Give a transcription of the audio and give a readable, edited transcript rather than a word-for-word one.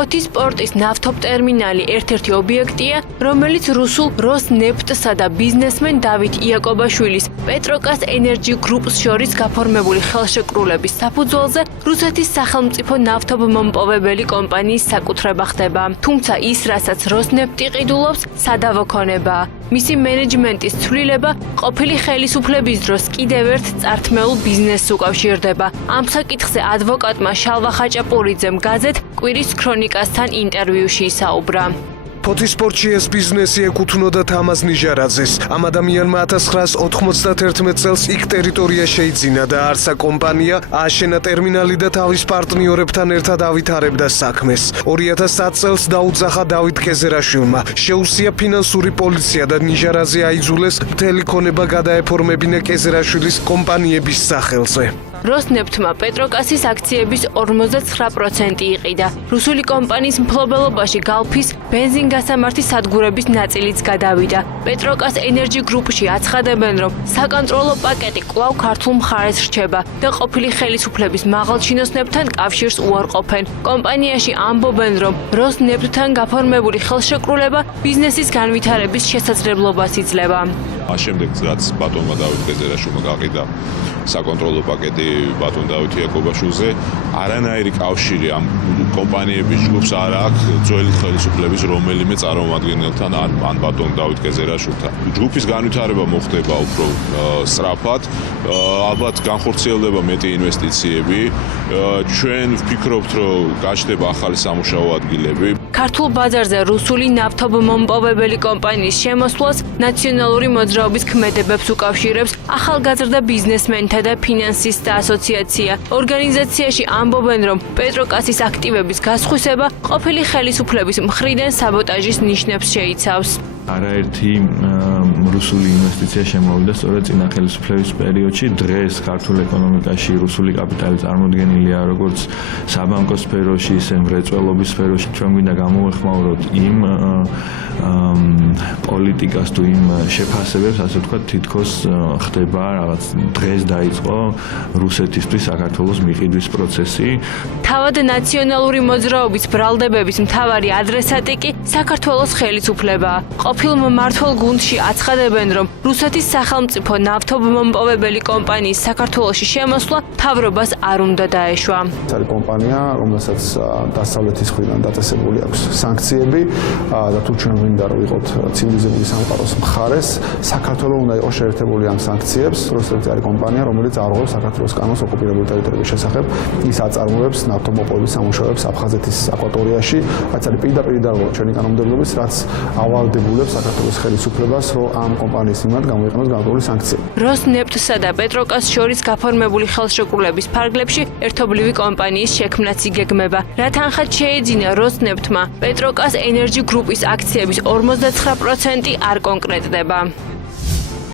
ფოთის პორტის ნავთობტერმინალი ერთ-ერთი ობიექტია, რომელიც რუსულ როსნეფტსა და ბიზნესმენ დავით იაკობაშვილის პეტროკას ენერჯი გრუპს შორის გაფორმებული ხელშეკრულების საფუძველზე რუსეთის სახელმწიფო ნავთობმომპოვებელი კომპანიის საკუთრება ხდება. თუმცა ის, რასაც როსნეფტი ყიდულობს, სადავო ქონებაა. მისი მენეჯმენტის ცვლილება ყოფილი ხელისუფლების დროს კიდევ ერთ წართმეულ ბიზნესს უკავშირდება. ამ საკითხზე ადვოკატმა შალვა ხაჭაპურიძემ გაზეთ კვირის ქრონიკასთან ინტერვიუში ისაუბრა. ფოთისპორტში ეს ბიზნესი ეკუთვნოდა თამაზ ნიჟარაძეს. ამ ადამიანმა 1991 წელს იქ ტერიტორია შეიძინა და არსა კომპანია, ააშენა ტერმინალი და თავის პარტნიორებთან ერთად ავითარებდა საქმეს. 2010 წელს დაუძახა დავით კეზერაშვილმა. შეუსია ფინანსური პოლიცია და ნიჟარაძე აიძულეს მთელი ქონება გადაეფორმებინა კეზერაშვილის კომპანიების სახელზე. როსნეფტმა პეტროკასის აქციების 59% იყიდა. რუსული კომპანიის მფლობელობაში გალფის ბენზინგასამართი სადგურების ნაწილიც გადავიდა. პეტროკას ენერჯი გრუპში აცხადებენ, რომ საკონტროლო პაკეტი კვლავ ქართულ მხარეს რჩება და ყოფილი ხელისუფლების მაღალჩინოსნებთან კავშირს უარყოფენ. კომპანიაში ამბობენ, რომ როსნეფტთან გაფორმებული ხელშეკრულება ბიზნესის განვითარების შესაძლებლობას იძლევა. შემდეგ რაც ბატონმა დავით კეზერაშვილმა გაყიდა საკონტროლო პაკეტი ბატონ დავით იაკობაშვილზე, არანაირი კავშირი ამ კომპანიების ჯგუფს არ აქვს ძველი ხელისუფლების რომელიმე წარმომადგენელთან ან ბატონ დავით კეზერაშვილთან. ჯგუფის განვითარება მოხდება უფრო სწრაფად, ალბათ განხორციელდება მეტი ინვესტიციები. ჩვენ ვფიქრობთ, რომ გაჩნდება ახალი სამუშაო ადგილები. ქართულ ბაზარზე რუსული ნავთობმომპოვებელი კომპანიის შემოსვლას ნაციონალური მოძრაობის ქმედებებს უკავშირებს ახალგაზრდა ბიზნესმენთა და ფინანსისტთა ასოციაცია. ორგანიზაციაში ამბობენ, რომ პეტროკასის აქტივების გასხვისება ყოფილი ხელისუფლების მხრიდან საბოტაჟის ნიშნებს შეიცავს. არაერთი რუსული ინვესტიცია შემოვიდა სწორედ წინა ხელისუფლების პერიოდში. დღეს ქართულ ეკონომიკაში რუსული კაპიტალი წარმოდგენილია როგორც საბანკო სფეროში, ისე მრეწველობის სფეროში. ჩვენ გვინდა გამოვეხმაუროთ იმ პოლიტიკას თუ იმ შეფასებებს, ასე ვთქვათ, თითქოს ხდება რაღაც დღეს დაიწყო რუსეთისთვის საქართველოს მიყიდვის პროცესი. თავად ნაციონალური მოძრაობის ბრალდებების მთავარი ადრესატი კი საქართველოს ხელისუფლებაა. ყოფილ მმართველ გუნდში აცხადებენ, რომ რუსეთის სახელმწიფო ნავთობმომპოვებელი კომპანიის საქართველოში შემოსვლა მთავრობას არ უნდა დაეშვა. ეს კომპანია, რომელსაც დასავლეთის მხრიდან დაწესებული აქვს სანქციები და თუ ჩვენ გვინდა რომ ვიყოთ ცივილიზებული სამყაროს მხარეს, საქართველოს უნდა იყოს შეერთებული ამ სანქციებს. რუსეთი არის კომპანია, რომელიც არღვევს საქართველოს კანონს ოკუპირებული ტერიტორიების შესახებ. ის აწარმოებს ნავთობმოპოვების სამუშაოებს აფხაზეთის აკვატორიაში. რაც არის პირდაპირ დარღვევა ჩვენი კანონმდებლობის, რაც ავალდებულებს საქართველოს ხელისუფლებას, რომ ამ კომპანიის მიმართ გამოიყენოს განმარტოვებული სანქციები. როსნეფტსა და პეტროკას შორის გაფორმებული ხელშეკრულების ფარგლებში ერთობლივი კომპანიის შექმნაც იგეგმება. რა თანხად შეეძინა როსნეფტმა პეტროკას ენერჯი გრუპის აქციების 59% არ კონკრეტდება.